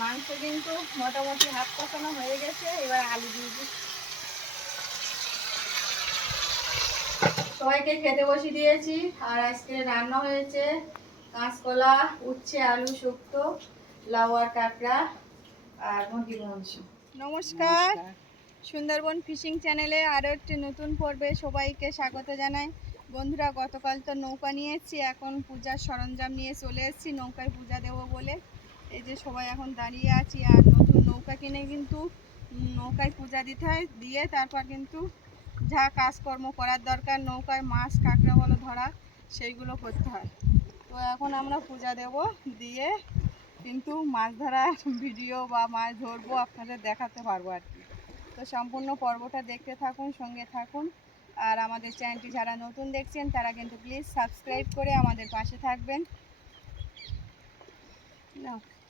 মাংস কিন্তু মোটামুটি হাফ কষানো হয়ে গেছে, এবার আলু দিয়ে দিই। সবাইকে খেতে বসিয়ে দিয়েছি। আর আজকে রান্না হয়েছে কাঁচকলা, উচ্ছে, আলু শুক্তো, লাউ আর কাঁকড়া আর মুরগির মাংস। নমস্কার, সুন্দরবন ফিশিং চ্যানেলে আরও একটি নতুন পর্বে সবাইকে স্বাগত জানাই। বন্ধুরা, গতকাল তো নৌকা নিয়েছি, এখন পূজার সরঞ্জাম নিয়ে চলে এসেছি নৌকায় পূজা দেবো বলে। এই যে সবাই এখন দাঁড়িয়ে আছি। আর নতুন নৌকা কিনে কিন্তু নৌকায় পূজা দিতে হয়, দিয়ে তারপর কিন্তু যা কাজকর্ম করার দরকার, নৌকায় মাছ কাঁকড়া বলো ধরা, সেইগুলো করতে হয়। তো এখন আমরা পূজা দেব, দিয়ে কিন্তু মাছ ধরার ভিডিও বা মাছ ধরবো আপনাদের দেখাতে পারবো আর কি। তো সম্পূর্ণ পর্বটা দেখতে থাকুন, সঙ্গে থাকুন। আর আমাদের চ্যানেলটি যারা নতুন দেখছেন তারা কিন্তু প্লিজ সাবস্ক্রাইব করে আমাদের পাশে থাকবেন।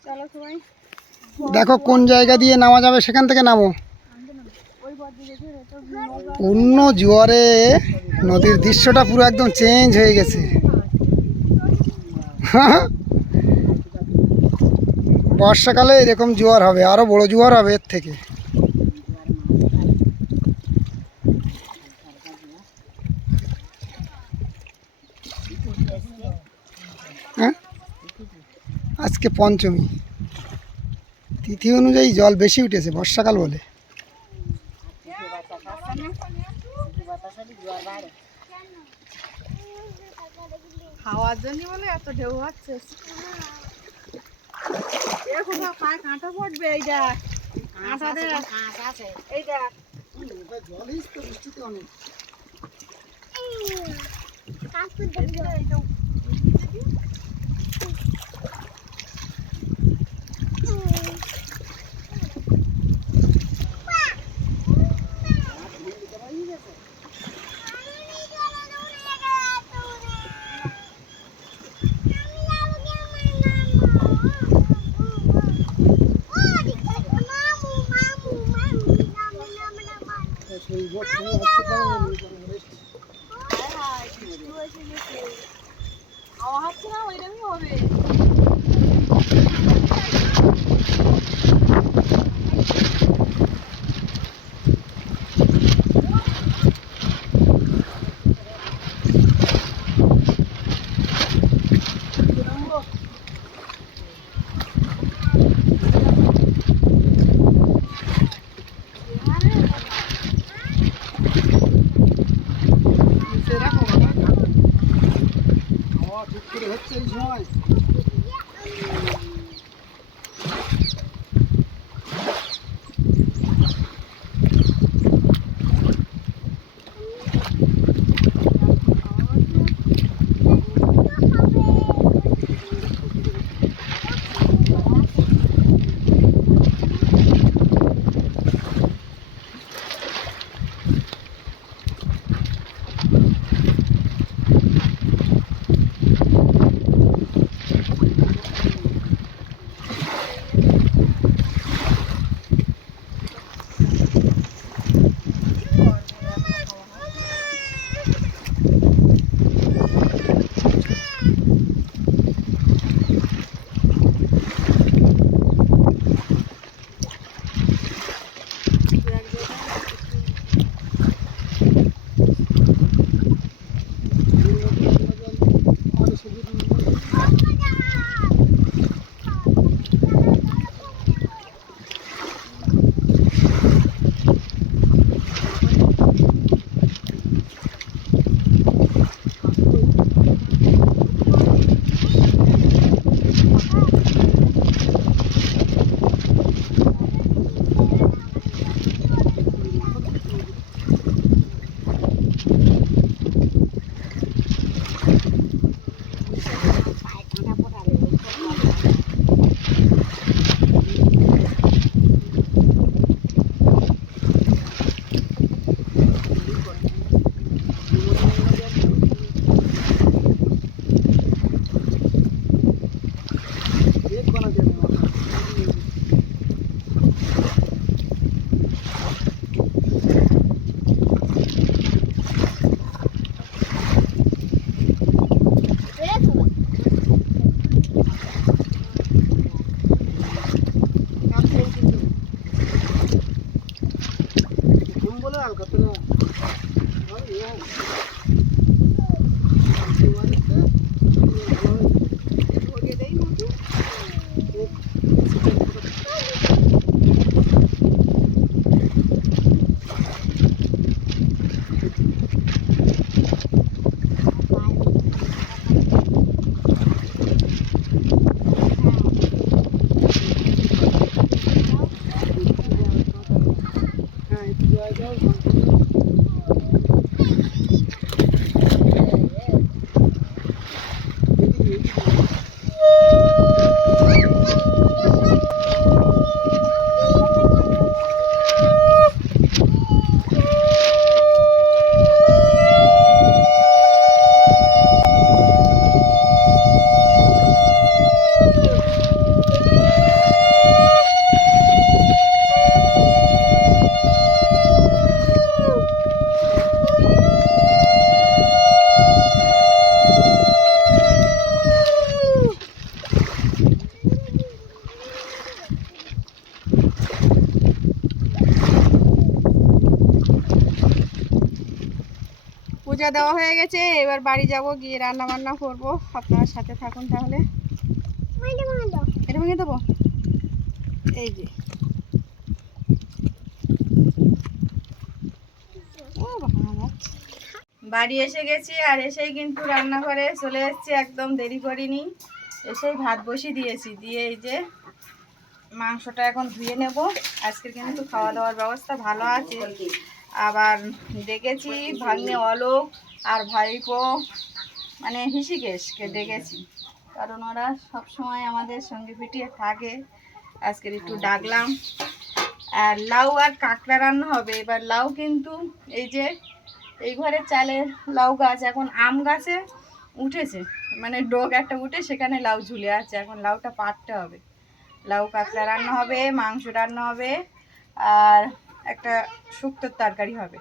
চলো সবাই, দেখো কোন জায়গা দিয়ে নামা যাবে, সেখান থেকে নামো। পূর্ণ জোয়ারে নদীর দৃশ্যটা পুরো একদম চেঞ্জ হয়ে গেছে। বর্ষাকালে এরকম জোয়ার হবে, আরো বড় জোয়ার হবে এর থেকে। হ্যাঁ, আজকে পঞ্চমী তিথি অনুযায়ী জল বেশি উঠেছে, বর্ষাকাল বলে। খাওয়ার জন্য বলে এত ঢেউ হচ্ছে। কোথাও পায়ে কাঁটা পড়বে, এই দেখ কাঁটা দেখ, এই দেখ হাওয়া হচ্ছে না, ওইরকমই হবে। হচ্ছে এই সময়। পূজা দেওয়া হয়ে গেছে, এবার বাড়ি যাব, গিয়ে রান্না বান্না করবো। আপনার সাথে থাকুন তাহলে। এটা ভেঙে দেবো, এই যে বাড়ি এসে গেছি, আর এসেই কিন্তু রান্নাঘরে চলে এসেছি, একদম দেরি করিনি। এসেই ভাত বসিয়ে দিয়েছি, দিয়ে এই যে মাংসটা এখন ধুয়ে নেব। আজকে কিন্তু খাওয়া দাওয়ার ব্যবস্থা ভালো আছে। আবার ডেকেছি ভাগ্নে অলোক আর ভাইপো মানে হৃষিকেশকে ডেকেছি, কারণ ওরা সবসময় আমাদের সঙ্গে পিটিয়ে থাকে। আজকের একটু ডাকলাম। আর লাউ আর কাঁকড়া রান্না হবে। এবার লাউ কিন্তু এই যে এই ঘরের চালের লাউ গাছ এখন আম গাছে উঠেছে, মানে ডোক একটা উঠে সেখানে লাউ ঝুলে আছে, এখন লাউটা পাড়তে হবে। লাউ কাঁকড়া রান্না হবে, মাংস রান্না হবে, আর একটা শুক্তোর তরকারি হবে।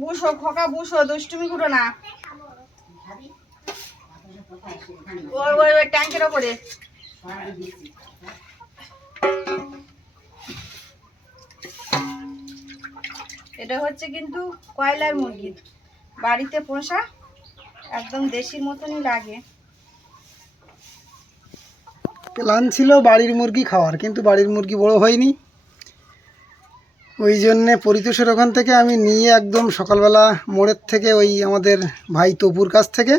বুসো খোকা, বুসো, দুষ্টুমি করো না। ওই ওই ওই ট্যাঙ্কের ওপরে। এটা হচ্ছে কিন্তু কয়লার মুরগি, বাড়িতে পোষা, একদম দেশির মতনই লাগে। প্ল্যান ছিল বাড়ির মুরগি খাওয়ার, কিন্তু বাড়ির মুরগি বড় হয়নি। ওই জন্যে পরিতোষের ওখান থেকে আমি নিয়ে একদম সকালবেলা মোড়ের থেকে ওই আমাদের ভাই তপুর কাছ থেকে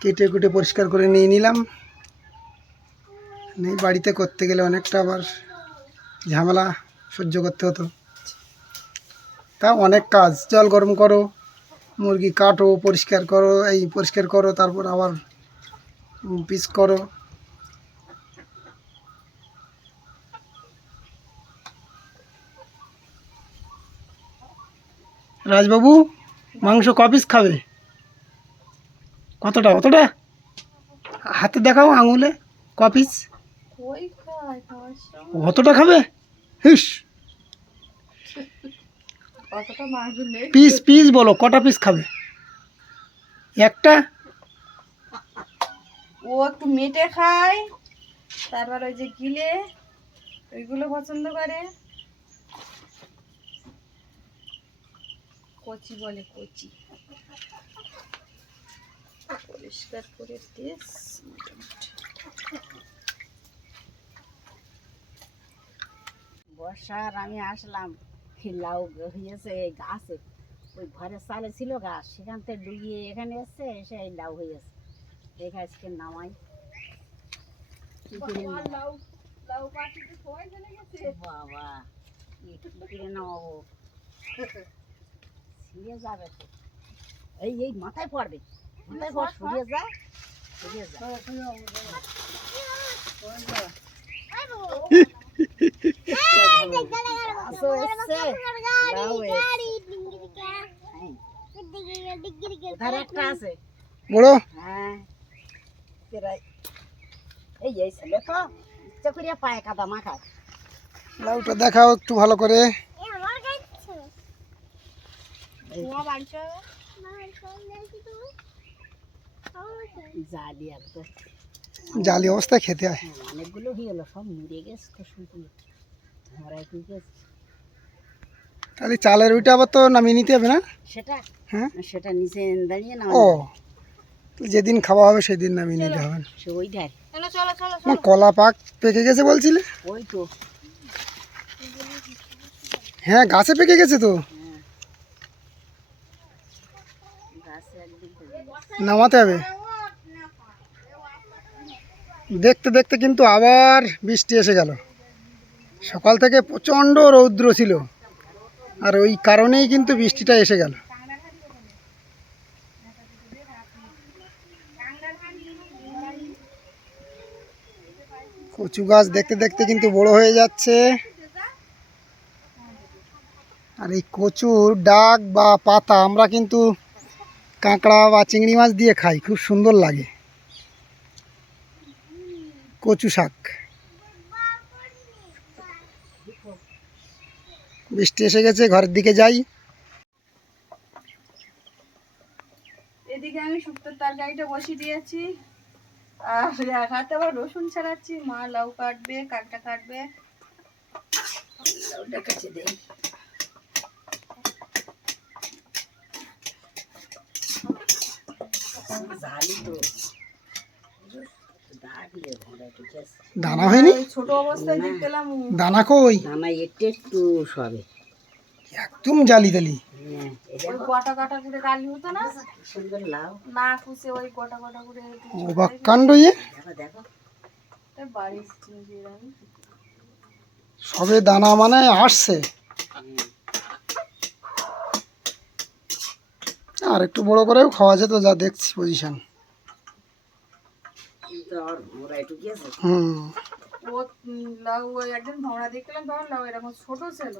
কেটে কুটে পরিষ্কার করে নিয়ে নিলাম। নেই বাড়িতে করতে গেলে অনেকটা আবার ঝামেলা সহ্য করতে হতো। তা অনেক কাজ, জল গরম করো, মুরগি কাটো, পরিষ্কার করো, এই পরিষ্কার করো, তারপর আবার পিস করো। রাজবাবু মাংস ক পিস খাবে? কতটা? অতটা হাতে দেখাও, আঙুলে ক পিস? অতটা খাবে? হিস, পিস পিস বলো, কটা পিস খাবে? একটা? ও একটু মেটে খায়, তারপর ওই যে গিলে ওইগুলো পছন্দ করে। কচি বলে, কচি। পরিষ্কার করে দিস। বর্ষার আমি আসলাম, লাউ হয়েছে এই গাছে, ওই ঘরের চালে ছিল গাছ, সেখান থেকে ডুবিয়ে এখানে এসছে, এসে এই লাউ হয়েছে। দেখে আজকে নামাই বাবা, কি করে নামাবো, ছিঁড়ে যাবে তো। এই এই মাথায় পড়বে, মাথায় পড়, সরিয়ে যা, সরিয়ে যা। বড় হ্যাঁ, এই ছেলে তো ইচ্ছা করিয়া পায়ে কাদা মাখায়। লাউটা দেখাও একটু ভালো করে। জালি অবস্থায় খেতে হয়। অনেকগুলো হয়ে গেলো, সব মরে গেছে তো শুকিয়ে ধরাই হয়ে গেছে। তাহলে চালের ওইটা আবার তো নামিয়ে নিতে হবে না? সেটা হ্যাঁ, সেটা নিচে দাঁড়িয়ে না, ও যেদিন খাওয়া হবে সেদিন নামিয়ে নিতে হবে। সে ওইটাই। চলো চলো চলো আমার কলা পাক পেকে গেছে বলছিলে? ওই তো হ্যাঁ, গাছে পেকে গেছে তো, হ্যাঁ, গাছে একদিন নামাতে হবে। দেখতে দেখতে কিন্তু আবার বৃষ্টি এসে গেল। সকাল থেকে প্রচণ্ড রৌদ্র ছিল, আর ওই কারণেই কিন্তু বৃষ্টিটা এসে গেল। কচু গাছ দেখতে দেখতে কিন্তু বড় হয়ে যাচ্ছে। আর এই কচুর ডাক বা পাতা আমরা কিন্তু কাঁকড়া বা চিংড়ি মাছ দিয়ে খাই, খুব সুন্দর লাগে। কচু শাক। বৃষ্টি এসে গেছে, ঘরের দিকে যাই। এদিকে আমি শুক্তোর তরকারিটা বসিয়ে দিয়েছি, আর এক হাতে আবার রসুন ছাড়াচ্ছি। মা লাউ কাটবে, কাঁকড়া কাটবে। লাউটা কেটে দেই। জালি তো দাঁড়িয়ে ঘোড়া ঠিক আছে। দানা হয়নি? ওই ছোট অবস্থায় না। দেখলাম। দানা কই? দানা একটু একটু সবে। একদম জালি তালি। হ্যাঁ, এটা ওই গোটা গোটা করে ডালি হতো না, সুন্দর লাউ। না কুচে ওই গোটা গোটা করে অবাক কাণ্ড ইয়ে। দেখো দেখো, বাড়ির চিংড়ি আমি সবে দানা মানে আসছে, আর একটু বড় করেও খাওয়া যেত যা দেখছি পজিশন। কিন্তু আর মোরা একটু গিয়েছে। হুম, ও লাউ ওই একদিন ভোঁড়া দেখলাম, তখন লাউ এরকম ছোট ছিল।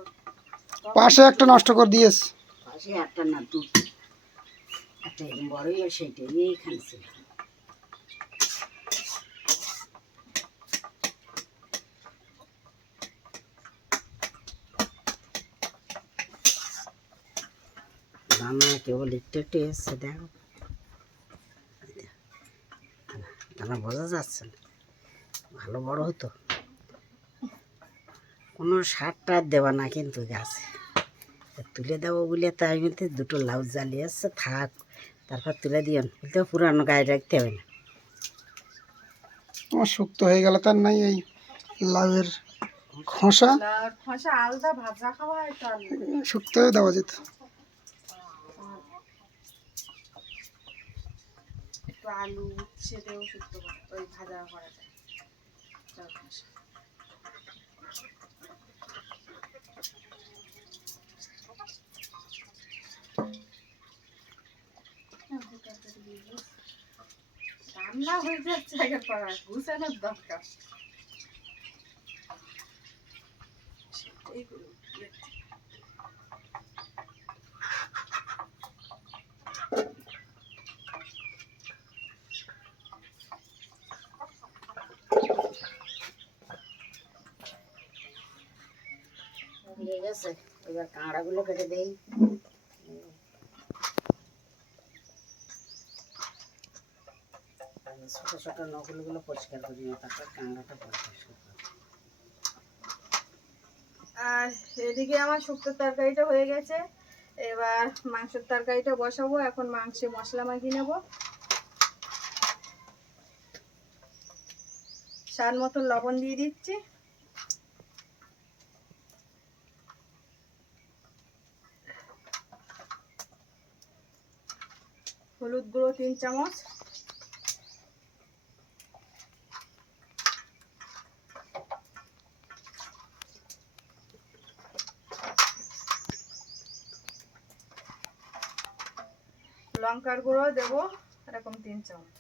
পাশে একটা নষ্ট করে দিয়েছে। পাশে একটা না দুটো, একটা এরকম বড়ই আর সেইটাই এইখানে ছিল। দানা কেবল একটু একটু এসছে, দেখো দানা বোঝা যাচ্ছে না, ভালো বড় হতো। কোনো সার টার দেওয়া না কিন্তু গাছে, তুলে দেবো বলে তাই বলতে দুটো লাউ জ্বালিয়ে আসছে, থাক তারপর তুলে দিও বলতে পুরানো গায়ে রাখতে হবে না। আমার শুক্তো হয়ে গেল, তার নাই এই লাউয়ের খোসা লাউর খোসা আলাদা ভাজা খাওয়া হয়, তো শুক্তো দেওয়া যেত। একটু আলু উচ্ছে দিয়েও শুক্তো ওই ভাজা করা যায় লাউর খোসা। রান্না হয়ে যাচ্ছে, আগে পড়া গুছানোর দরকার। সেটাই করি। হয়ে গেছে, এবার কাঁকড়াগুলো কেটে দেই। ছোট ছোট নখগুলো পরিষ্কার করি না, তারপর কাঁকড়াটা পরিষ্কার করি। আর এদিকে আমার শুক্তোর তরকারিটা হয়ে গেছে, এবার মাংসের তরকারিটা বসাবো। এখন মাংসে মশলা মাখিয়ে নেব। স্বাদ মতো লবণ দিয়ে দিচ্ছি, হলুদ গুঁড়ো 3 চামচ, লঙ্কার গুঁড়ো দেবো এরকম 3 চামচ,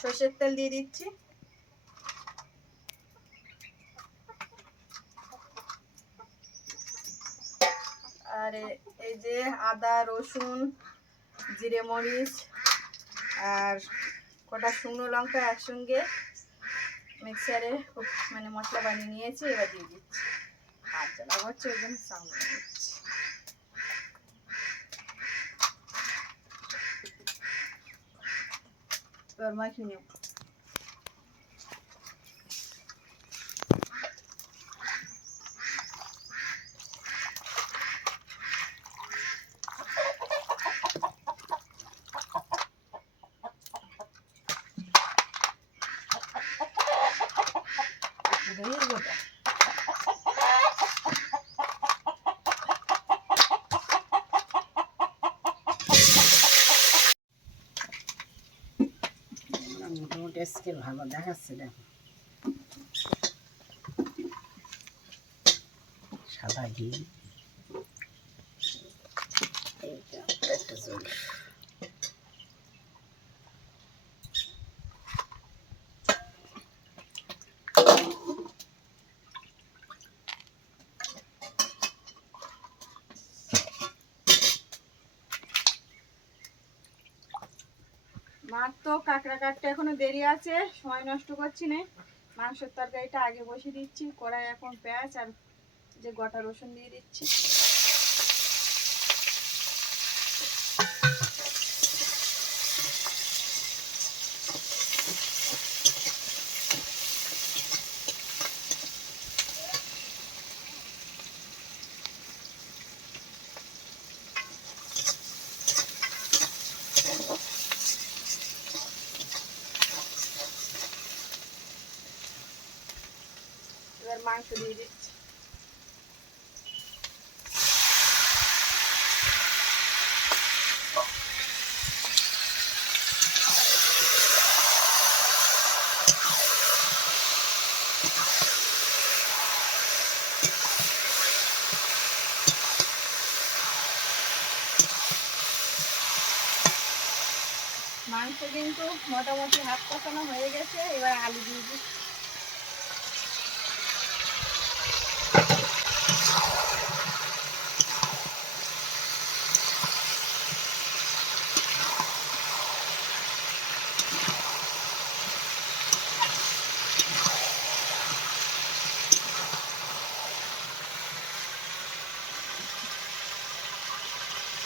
সর্ষের তেল দিয়ে দিচ্ছি, আর এই যে আদা রসুন জিরে মরিচ আর কটা শুকনো লঙ্কা একসঙ্গে মিক্সারে মানে মশলা বানিয়ে নিয়েছি, এবার দিয়ে দিচ্ছি। হাত জ্বালা হচ্ছে ওই জন্য সাউন্ড হচ্ছে। এবার মাখিয়ে নেব। মোটামুটি আজকে ভালো দেখাচ্ছে, দেখো সাদা ঘি, এইটা একটা জল। মার তো কাঁকড়া কাটতে এখনো দেরি আছে, সময় নষ্ট করছি না। মাংসের তরকারিটা আগে বসিয়ে দিচ্ছি, কড়াই এখন পেঁয়াজ আর যে গোটা রসুন দিয়ে দিচ্ছি। এবার মাংস দিয়ে দিচ্ছি। মাংস কিন্তু মোটামুটি হাফ কষানো হয়ে গেছে, এবার আলু দিয়ে দিচ্ছি।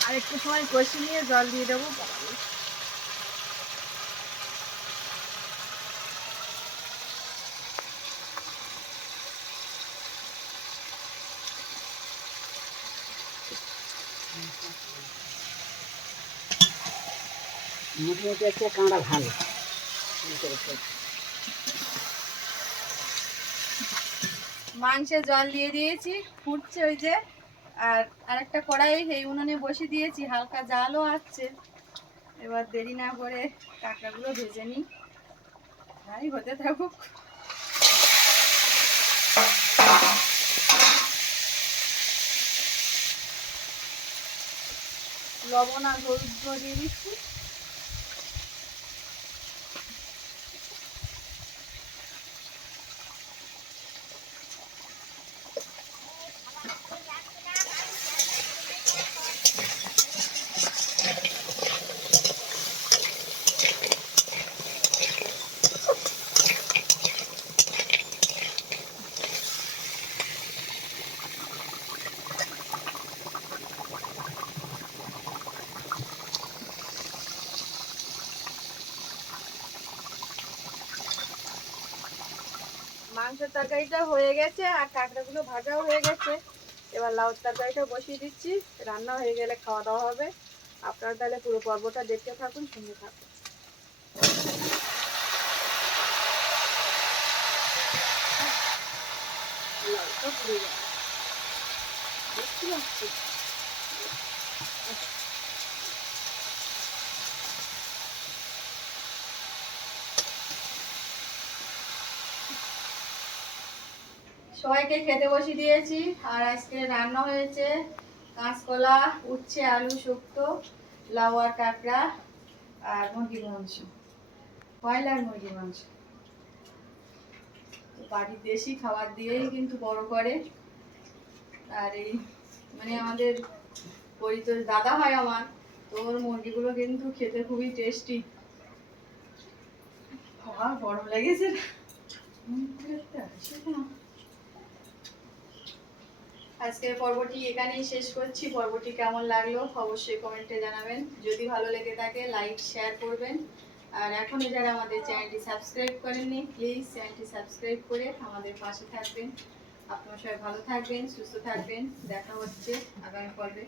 আর একটু সময় কষি নিয়ে জল দিয়ে দেবো। মোটামুটি আজকে কাঁড়া ভালো। মাংসে জল দিয়ে দিয়েছি, ফুটছে ওই যে। আর আরেকটা কড়াই এই উনুনে বসিয়ে দিয়েছি, হালকা জালও আসছে। এবার দেরি না করে কাঁকড়াগুলো ভেজে নিই, তাই হতে থাকুক। লবণ আর হলুদ দিয়ে দিচ্ছি। মাংসের তরকারিটা হয়ে গেছে আর কাঁকড়াগুলো ভাজাও হয়ে গেছে। এবার লাউ তরকারিটা বসিয়ে দিচ্ছি, রান্না হয়ে গেলে খাওয়া দাওয়া হবে। আপনারা তাহলে পুরো পর্বটা দেখতে থাকুন, সঙ্গে থাকুন। লাউটা পুড়ে যাবে, দেখতে পাচ্ছি। সবাইকে খেতে বসিয়ে দিয়েছি। আর আজকে রান্না হয়েছে কাঁচকলা, উচ্ছে আলু শুক্তো, লাউ আর কাঁকড়া, আর মুরগির মাংস, ব্রয়লার মুরগির মাংস। বাড়ির দেশি খাবার দিয়েই কিন্তু বড় করে। আর এই মানে আমাদের পরিচয় দাদা হয় আমার, তো ওর মুরগিগুলো কিন্তু খেতে খুবই টেস্টি। গরম লেগেছে। আজকের পর্বটি এখানেই শেষ করছি। পর্বটি কেমন লাগলো অবশ্যই কমেন্টে জানাবেন। যদি ভালো লেগে থাকে লাইক শেয়ার করবেন। আর এখনও যারা আমাদের চ্যানেলটি সাবস্ক্রাইব করেননি প্লিজ চ্যানেলটি সাবস্ক্রাইব করে আমাদের পাশে থাকবেন। আপনারা সবাই ভালো থাকবেন, সুস্থ থাকবেন। দেখা হচ্ছে আগামী পর্বে।